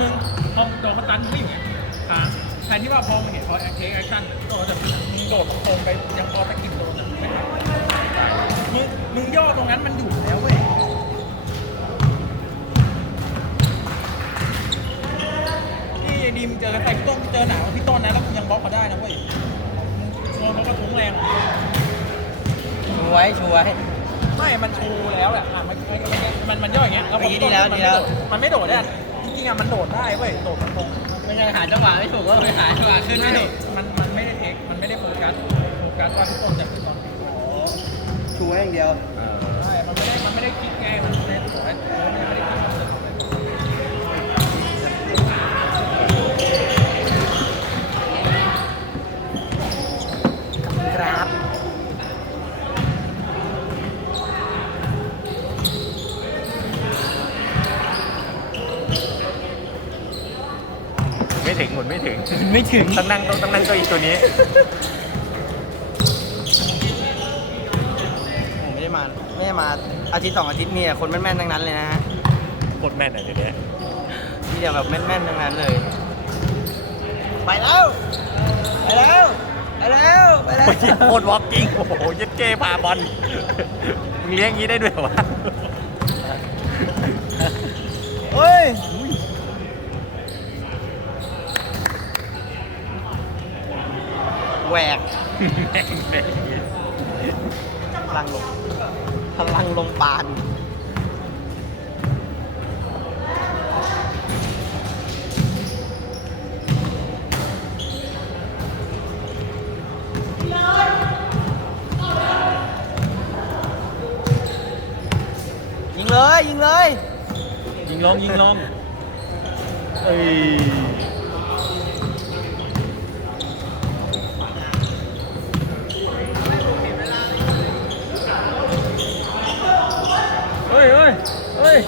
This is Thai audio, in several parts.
มึงพอโดนเขาตันมึงวิ่งไงขาแทนที่ว่าพอมึงเห็นพอแอคเทคแอคชั่นก็จะมึงโดดตรงๆไปยังพอตะกิดโดนอะไม่ทันมึงมึงย่อตรงนั้นมันอยู่แล้วเว้ยนี่ดีมเจอใครพี่ต้นเจอหนาวพี่ต้นนะแล้วมึงยังบล็อกเขาได้นะเว้ยโดนเขากระทุ้งแรงชูไว้ชูไว้ไม่ มันชูแล้วแหละอะมันมันมันย่ออย่างเงี้ยเมื่อกี้ดีแล้วดีแล้วมันไม่โดดได้จ ริงๆอะมันโดดได้เว้ยโดดตรงไม่ใช่หาจังหวะไม่ถูกก็ไปหาจังหวะๆขึ้นไม่ถูกมันมันไม่ได้เทคมันไม่ได้โฟกัสโฟกัสว่าทุกคนจะขึ้นตอนชูไว้อย่างเดียวใช่มันไม่ได้มันไม่ได้คิดไงมันไม่ได้โฟกัสมันไม่ได้คิ ไม่ถึงหมุนไม่ถึง ไม่ถึงต้องนั่งต้องต้องนั่งเก้าอี้ตัวนี้ผมไม่ได้มาไม่ได้มาอาทิตย์สองอาทิตย์มีแต่คนแม่นๆทั้งนั้นเลยนะฮะโคตรแม่นอะเดี๋ยวนี้มีแต่แบบแม่นๆทั้งนั้นเลย ไปแล้วไปแล้วไปแล้วไปแล้วโคตรวอล์กกิ้งโอ้โหยัดเก้พาบอลมึงเลี้ยงงี้ได้ด้วยเหรอวะเฮ้ย แหวกพลังลงพลังลงปานยิงเลย ยิงเลย ยิงลงยิงลงเอ้ย เฮ้ยเฮ้ยเฮ้ย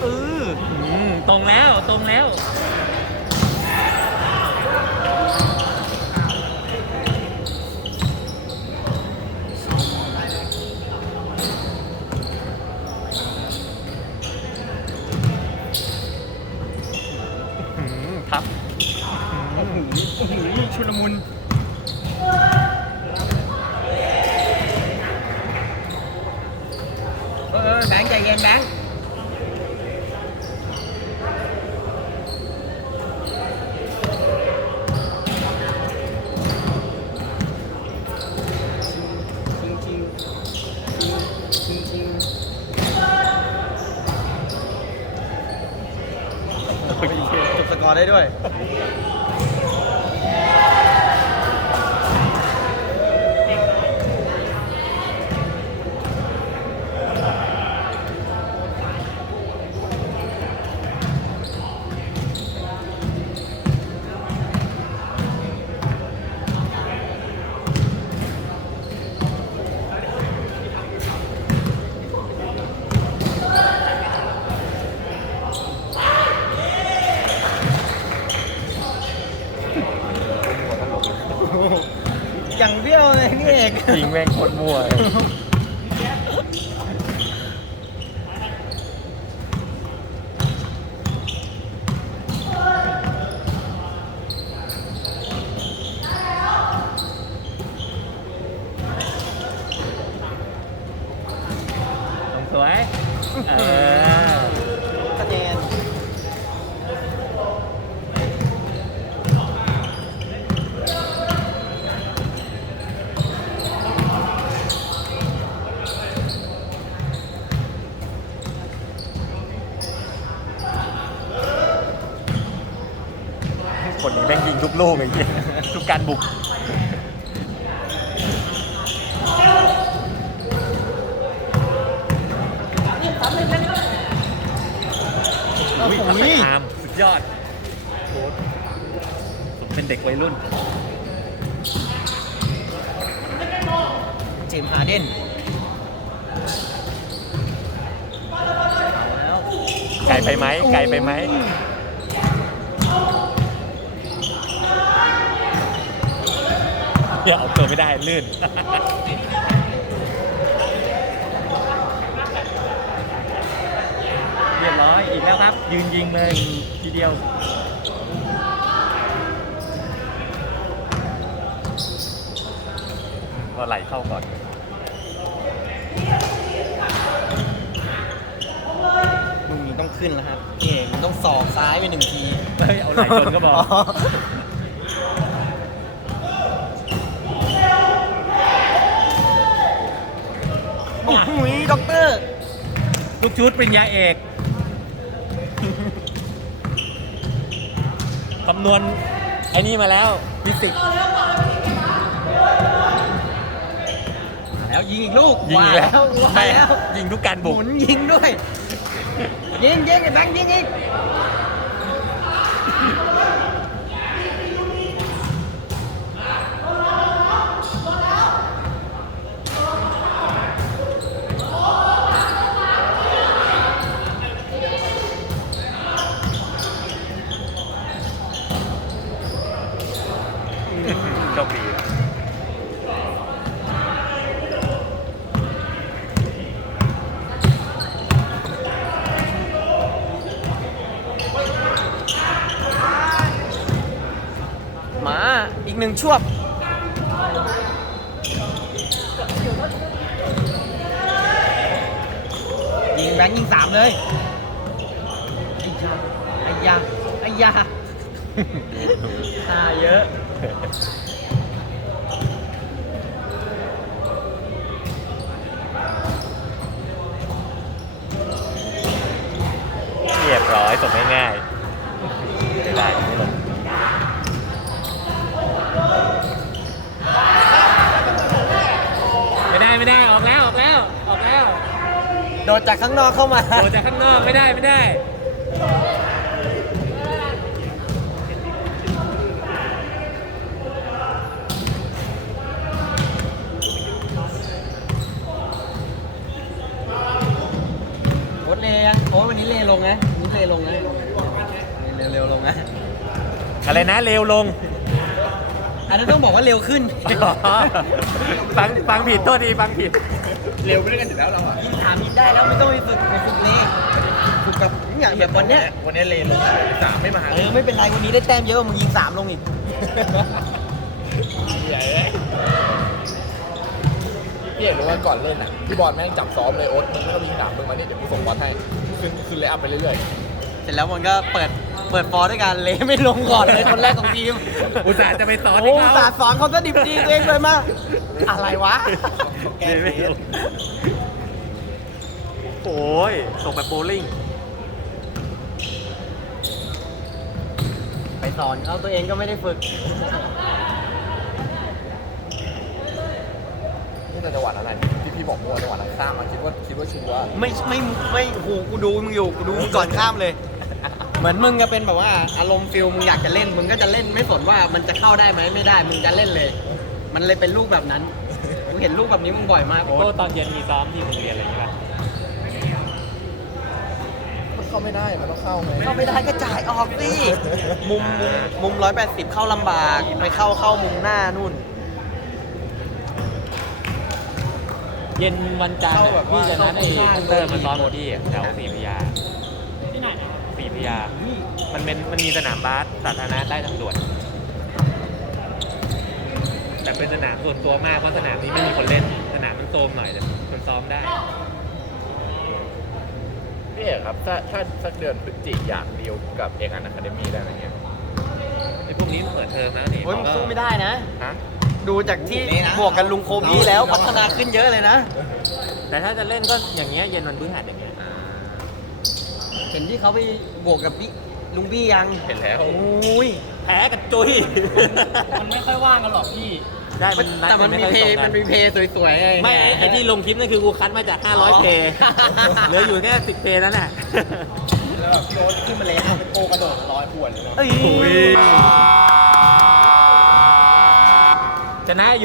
เออ อืมตรงแล้วตร งแล้ว ครับโอ้โหโอ้โหชุลมุนเออแบงค์ใจเย็นแบงค์ชิงชิงชิงชิงจบสก อได้ด้วย อย่างเบี้ยวเลยพี่เอกยิงแม่งโคตรมั่วเลย สวย เออ คะแนนคนนี้แม่งยิงทุก ลูกไอ้เหี้ยทุกการบุกโอ้โหอุ้ยตามสุดยอดโค้ชผมเป็นเด็กวัยรุ่น เจมส์ฮาร์เดนเอาแล้วไกลไปไหมไกลไปไหม อย่าเอาตัวไม่ได้ลื่น เรียบร้อยอีกแล้วครับ ยืนยิงเลยทีเดียวว่าไหลเข้าก่อนมึงต้องขึ้นแล้วครับนี่มึงต้องสอกซ้ายไปหนึ่งที เฮ้ยเอาไหลชนก็พอโอ้โหด็อกเตอร์ ลูก ชุดปริญญาเอกคำนวณไอ้นี่มาแล้วฟิสิกส์แล้วยิงอีกลูกยิงอีกแล้วว่าไม่แล้วยิงทุกการหบุกมุนยิงด้วย ยิงยิงไอ้แบงค์ยิงอีก หนึ่งช่วบยิงแบงค์ยิงสามเลยไอ้ยาไอ้ยาไอ้ยาตาเยอะเรียบร้อยส่งง่ายๆไม่ได้ไม่ลง ไม่ได้ไม่ได้ออกแล้วออกแล้วออกแล้วโดดจากข้างนอกเข้ามา โดนจากข้างนอกไม่ได้ไม่ได้โค้ดเลยังโค้ดวันนี้เลลงนะวันนี้เลลงนะเร็วเร็วๆลงนะ อะไรนะเร็วลงอั นนั้นต้องบอกว่าเร็วขึ้น ฟังฟังผิดโทษทีฟังผิด เร็วไปด้วยกันอยู่แล้วเราอะยิงถามยิงได้แล้วไม่ต้องไปฝึกไปฝึกเลฝึกกับอย่างแบบวันเนี้ยวันนี้เลนลงสามไม่มาเออไม่เป็นไรวันนี้ได้แต้มเยอะกว่ามึงยิงสามลงอีกใหญ่เลยพี่เอกรู้ว่าก่อนเล่นอะพี่บอลแม่งจับซ้อมเลยโอ๊ตมึงไม่ต้องยิงดาบมึงมานี่เดี๋ยวกูส่งบอลให้ ขึ้นขึ้นเลยอัพไปเรื่อยเสร็จแล้วมันก็เปิด เปิดฟอร์ด้วยกันเลไม่ลงก่อนเลยคนแรกของทีมอุตส่าห์จะไปสอนโอ้ให้เขาสาสอนเขาก็ดิบดีตัวเองเลยมากอะไรวะเรียนไม่ลงโอ้ยส่งแบบโบลิ่ง ไปสอนเขาตัวเองก็ไม่ได้ฝึกๆนี่แต่จังหวะนั้นที่พี่บอกเมื่อวานจังหวะนั้นข้ามมาคิดว่าคิดว่าชัวร์ไม่ไม่ไม่โหกูดูมึงอยู่กูดูมึงก่อนข้ามเลย เหมือนมึงจะเป็นแบบว่าอารมณ์ฟิลมึงอยากจะเล่น มึงก็จะเล่นไม่สนว่ามันจะเข้าได้ไหมไม่ได้ มึงจะเล่นเลย มันเลยเป็นลูกแบบนั้นกูเห็นลูกแบบนี้มึงบ่อยมากโอ้ตอนเย็นมีซ้อมที่โรงเรียนอะไรอย่างเงี้ยป่ะมันเข้าไม่ได้มันต้องเข้าไงเข้าไม่ได้ก็จ่ายออกสิมุมมุมมุมร้อยแปดสิบเข้าลำบากไปเข้าเข้ามุมหน้านู่น เย็นวันจันทร์อะพี่จะนัดไอ้พัตเตอร์มาซ้อมกับพี่อะแถวสี่พระยาที่ไหนสี่ พระยา มันเป็นมันมีสนามบาสสาธารณะใต้ทางด่วน แต่เป็นสนามส่วนตัวมากเพราะสนามนี้ไม่มีคนเล่น สนามมันโซมหน่อยแต่คนซ้อมได้ พี่เอกครับ ถ้าถ้าสักเดือนพฤศจิกอยากดีลกับเอกอันอะคาเดมี่ได้ไหมเนี่ยไอ้พวกนี้มันเปิดเทอมแล้วนี่โอ้ยมึงก็สู้ไม่ได้นะ ฮะดูจากที่บวกกันลุงโคบี้แล้วพัฒนาขึ้นเยอะเลยนะ แต่ถ้าจะเล่นก็อย่างเงี้ยเย็นวันพฤหัสอย่างเงี้ย เห็นที่เขาไปบวกกับพี่ลุงบี้ยังเห็นแล้วโอ้ยแพ้กับจุยมันไม่ค่อยว่างกันหรอกพี่ ได้มันนัดแต่มันมีไค่อยเพตรงย์กัมันมีเพย์สวยๆไงไม่ไอ้ไอ้ที่ลงคลิปนั่นคือกูคัดมาจาก 500เพย์เหลืออยู่แค่10เพย์นั่นแหละแล้วแบบพี่โอ๊ตขึ้นมาเลยเป็นโกกระโดดร้อยขวดเลยเนาะ เอ้ยชนะอยู่